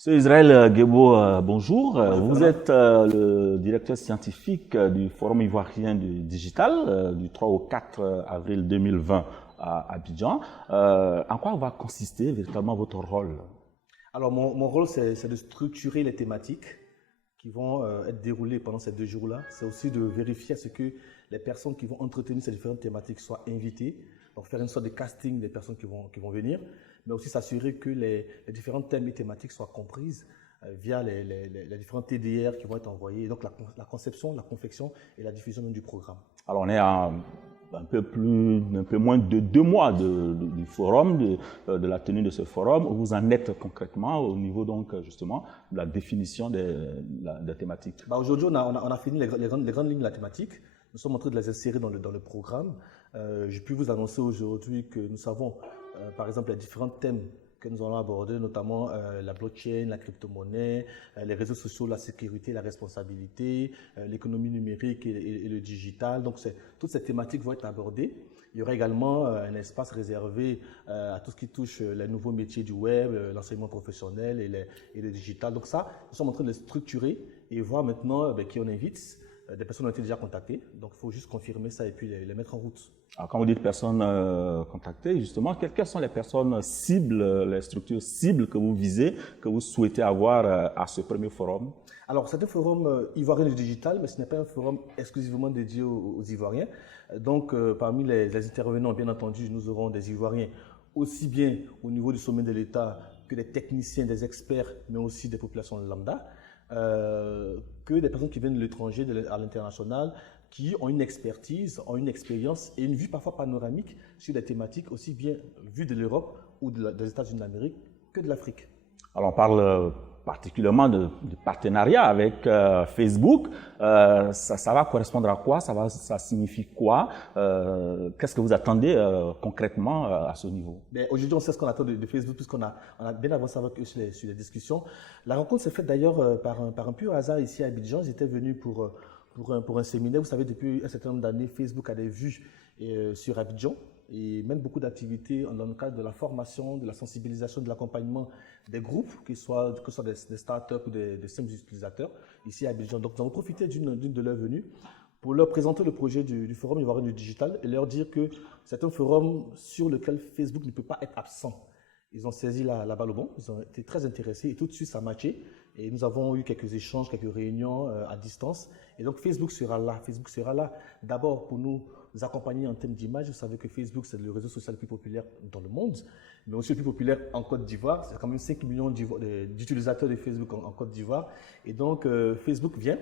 Monsieur Israël Guebo, bonjour. Bonjour, Vous Fernand. êtes le directeur scientifique du Forum ivoirien du digital du 3 au 4 avril 2020 à Abidjan. En quoi va consister véritablement votre rôle? Alors, mon rôle, c'est de structurer les thématiques qui vont être déroulées pendant ces 2 jours-là. C'est aussi de vérifier à ce que les personnes qui vont entretenir ces différentes thématiques soient invitées, donc faire une sorte de casting des personnes qui vont venir, mais aussi s'assurer que les différents thèmes et thématiques soient comprises via les différents TDR qui vont être envoyés, et donc la conception, la confection et la diffusion même du programme. Alors on est à un peu moins de 2 mois du forum, de la tenue de ce forum. Où vous en êtes concrètement au niveau donc justement de la définition des thématiques? Aujourd'hui, on a fini les grandes lignes de la thématique. Nous sommes en train de les insérer dans le programme. Je peux vous annoncer aujourd'hui que nous savons, par exemple, les différents thèmes que nous allons aborder, notamment la blockchain, la crypto-monnaie, les réseaux sociaux, la sécurité, la responsabilité, l'économie numérique et le digital. Donc, toutes ces thématiques vont être abordées. Il y aura également un espace réservé à tout ce qui touche les nouveaux métiers du web, l'enseignement professionnel et le digital. Donc ça, nous sommes en train de les structurer et voir maintenant qui on invite. Des personnes ont été déjà contactées, donc il faut juste confirmer ça et puis les mettre en route. Alors, quand vous dites personnes contactées, justement, quelles sont les personnes cibles, les structures cibles que vous visez, que vous souhaitez avoir à ce premier forum? Alors, c'est un forum ivoirien du digital, mais ce n'est pas un forum exclusivement dédié aux Ivoiriens. Donc, parmi les intervenants, bien entendu, nous aurons des Ivoiriens aussi bien au niveau du sommet de l'État que des techniciens, des experts, mais aussi des populations lambda. Que des personnes qui viennent de l'étranger, à l'international, qui ont une expertise, ont une expérience et une vue parfois panoramique sur des thématiques aussi bien vues de l'Europe ou des États-Unis d'Amérique que de l'Afrique. Alors on parle particulièrement de partenariat avec Facebook. Ça va correspondre à quoi? Ça signifie quoi? Qu'est-ce que vous attendez concrètement à ce niveau? Aujourd'hui, on sait ce qu'on attend de Facebook puisqu'on a bien avancé avec eux sur les discussions. La rencontre s'est faite d'ailleurs par un pur hasard ici à Abidjan. J'étais venu pour un séminaire. Vous savez, depuis un certain nombre d'années, Facebook a des vues sur Abidjan et mène beaucoup d'activités dans le cadre de la formation, de la sensibilisation, de l'accompagnement des groupes, que ce soit des startups ou des simples utilisateurs ici à Abidjan. Donc, nous avons profité d'une de leurs venues pour leur présenter le projet du Forum ivoirien du digital et leur dire que c'est un forum sur lequel Facebook ne peut pas être absent. Ils ont saisi la balle au bon, ils ont été très intéressés et tout de suite ça a matché. Et nous avons eu quelques échanges, quelques réunions à distance. Et donc Facebook sera là. Facebook sera là d'abord pour nous accompagner en termes d'image. Vous savez que Facebook, c'est le réseau social le plus populaire dans le monde, mais aussi le plus populaire en Côte d'Ivoire. C'est quand même 5 millions d'utilisateurs de Facebook en Côte d'Ivoire. Et donc Facebook vient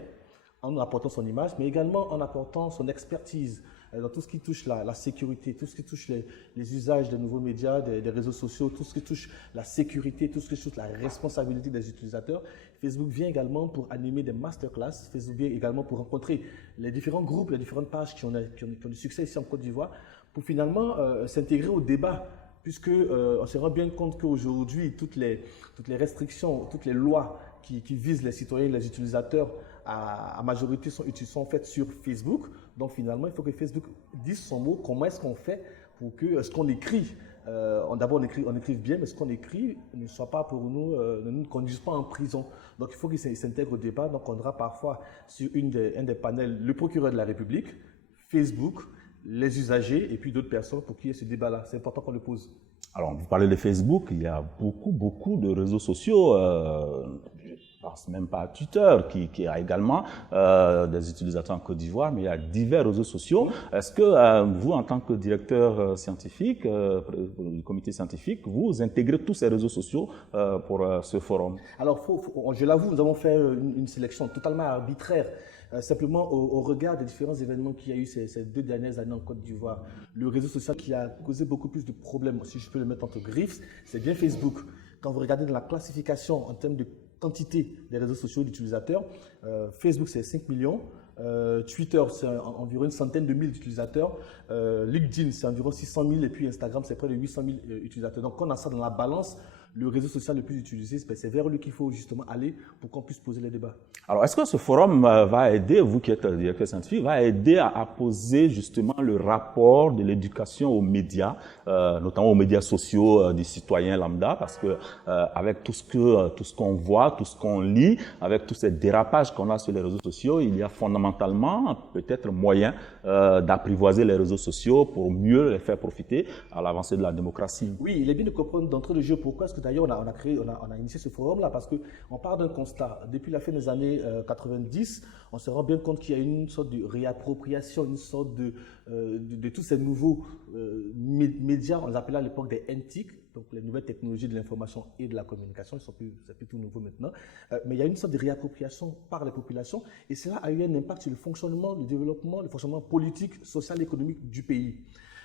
en apportant son image, mais également en apportant son expertise dans tout ce qui touche la sécurité, tout ce qui touche les usages des nouveaux médias, des réseaux sociaux, tout ce qui touche la sécurité, tout ce qui touche la responsabilité des utilisateurs. Facebook vient également pour animer des masterclass. Facebook vient également pour rencontrer les différents groupes, les différentes pages qui ont du succès ici en Côte d'Ivoire, pour finalement s'intégrer au débat, puisque on se rend bien compte qu'aujourd'hui, toutes les restrictions, toutes les lois qui visent les citoyens, les utilisateurs, à majorité sont faites sur Facebook. Donc finalement, il faut que Facebook dise son mot. Comment est-ce qu'on fait pour que ce qu'on écrit, d'abord on écrive bien, mais ce qu'on écrit ne soit pas pour nous, ne nous conduise pas en prison. Donc il faut qu'il s'intègre au débat. Donc on aura parfois sur un des panels le procureur de la République, Facebook, les usagers et puis d'autres personnes pour qu'il y ait ce débat-là. C'est important qu'on le pose. Alors, vous parlez de Facebook, il y a beaucoup de réseaux sociaux. Je pense même pas à Twitter, qui a également des utilisateurs en Côte d'Ivoire, mais il y a divers réseaux sociaux. Est-ce que vous, en tant que directeur scientifique du comité scientifique, vous intégrez tous ces réseaux sociaux pour ce forum? Alors, je l'avoue, nous avons fait une sélection totalement arbitraire. Simplement au regard des différents événements qu'il y a eu ces 2 dernières années en Côte d'Ivoire, le réseau social qui a causé beaucoup plus de problèmes, si je peux le mettre entre griffes, c'est bien Facebook. Quand vous regardez dans la classification en termes de quantité des réseaux sociaux d'utilisateurs, Facebook c'est 5 millions, Twitter c'est environ une centaine de mille d'utilisateurs, LinkedIn c'est environ 600 000 et puis Instagram c'est près de 800 000 utilisateurs. Donc quand on a ça dans la balance, le réseau social le plus utilisé, c'est vers lui qu'il faut justement aller pour qu'on puisse poser les débats. Alors, est-ce que ce forum va aider, vous qui êtes directeur scientifique, va aider à poser justement le rapport de l'éducation aux médias, notamment aux médias sociaux des citoyens lambda, parce que avec tout ce qu'on voit, tout ce qu'on lit, avec tous ces dérapages qu'on a sur les réseaux sociaux, il y a fondamentalement peut-être moyen d'apprivoiser les réseaux sociaux pour mieux les faire profiter à l'avancée de la démocratie. Oui, il est bien de comprendre d'entrée de jeu pourquoi est-ce que d'ailleurs on a initié ce forum-là, parce qu'on part d'un constat. Depuis la fin des années 90, on se rend bien compte qu'il y a une sorte de réappropriation, une sorte de tous ces nouveaux médias, on les appelait à l'époque des NTIC, donc les nouvelles technologies de l'information et de la communication, c'est plus tout nouveau maintenant, mais il y a une sorte de réappropriation par les populations, et cela a eu un impact sur le fonctionnement, le développement, le fonctionnement politique, social, économique du pays,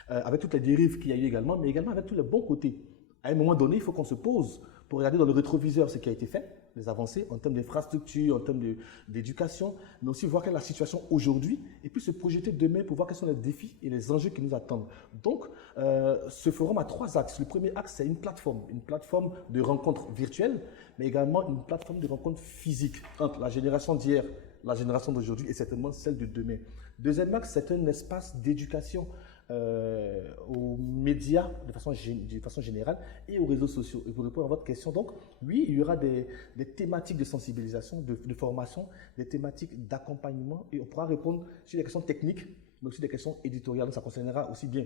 avec toutes les dérives qu'il y a eu également, mais également avec tous les bons côtés. À un moment donné, il faut qu'on se pose pour regarder dans le rétroviseur ce qui a été fait, les avancées en termes d'infrastructure, en termes d'éducation, mais aussi voir quelle est la situation aujourd'hui et puis se projeter demain pour voir quels sont les défis et les enjeux qui nous attendent. Donc, ce forum a 3 axes. Le premier axe, c'est une plateforme de rencontres virtuelles, mais également une plateforme de rencontres physiques entre la génération d'hier, la génération d'aujourd'hui et certainement celle de demain. Deuxième axe, c'est un espace d'éducation aux médias de façon générale et aux réseaux sociaux. Et pour répondre à votre question, donc, oui, il y aura des thématiques de sensibilisation, de formation, des thématiques d'accompagnement et on pourra répondre sur des questions techniques, mais aussi des questions éditoriales. Donc, ça concernera aussi bien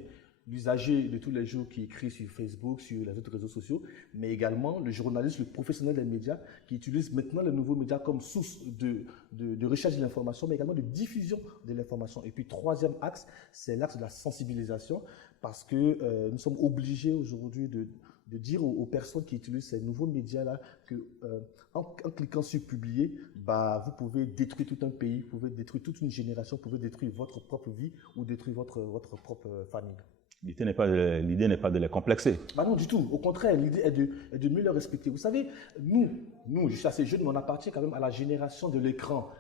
l'usager de tous les jours qui écrit sur Facebook, sur les autres réseaux sociaux, mais également le journaliste, le professionnel des médias qui utilise maintenant les nouveaux médias comme source de recherche de l'information, mais également de diffusion de l'information. Et puis, troisième axe, c'est l'axe de la sensibilisation, parce que nous sommes obligés aujourd'hui de dire aux personnes qui utilisent ces nouveaux médias-là que en cliquant sur publier, vous pouvez détruire tout un pays, vous pouvez détruire toute une génération, vous pouvez détruire votre propre vie ou détruire votre propre famille. L'idée n'est pas de les complexer. Non, du tout. Au contraire, l'idée est de mieux les respecter. Vous savez, nous, je suis assez jeune, mais on appartient quand même à la génération de l'écran.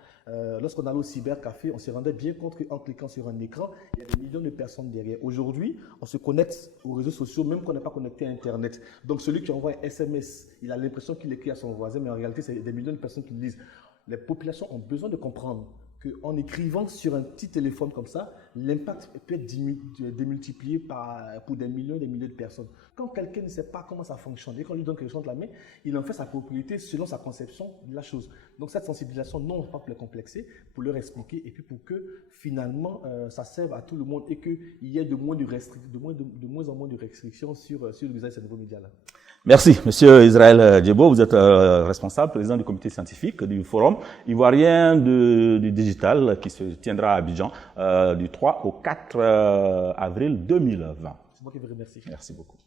Lorsqu'on allait au cybercafé, on se rendait bien compte qu'en cliquant sur un écran, il y a des millions de personnes derrière. Aujourd'hui, on se connecte aux réseaux sociaux, même qu'on n'est pas connecté à Internet. Donc, celui qui envoie un SMS, il a l'impression qu'il écrit à son voisin, mais en réalité, c'est des millions de personnes qui le lisent. Les populations ont besoin de comprendre qu'en écrivant sur un petit téléphone comme ça, l'impact peut être démultiplié pour des millions et des milliers de personnes. Quand quelqu'un ne sait pas comment ça fonctionne et qu'on lui donne quelque chose de la main, il en fait sa propriété selon sa conception de la chose. Donc cette sensibilisation, non pas pour les complexer, pour leur expliquer et puis pour que finalement ça serve à tout le monde et qu'il y ait de moins en moins de restrictions sur l'usage de ces nouveaux médias-là. Merci, Monsieur Israël Djebo. Vous êtes responsable, président du comité scientifique du Forum ivoirien du digital qui se tiendra à Abidjan du 3 au 4 avril 2020. C'est moi qui vous remercie. Merci beaucoup.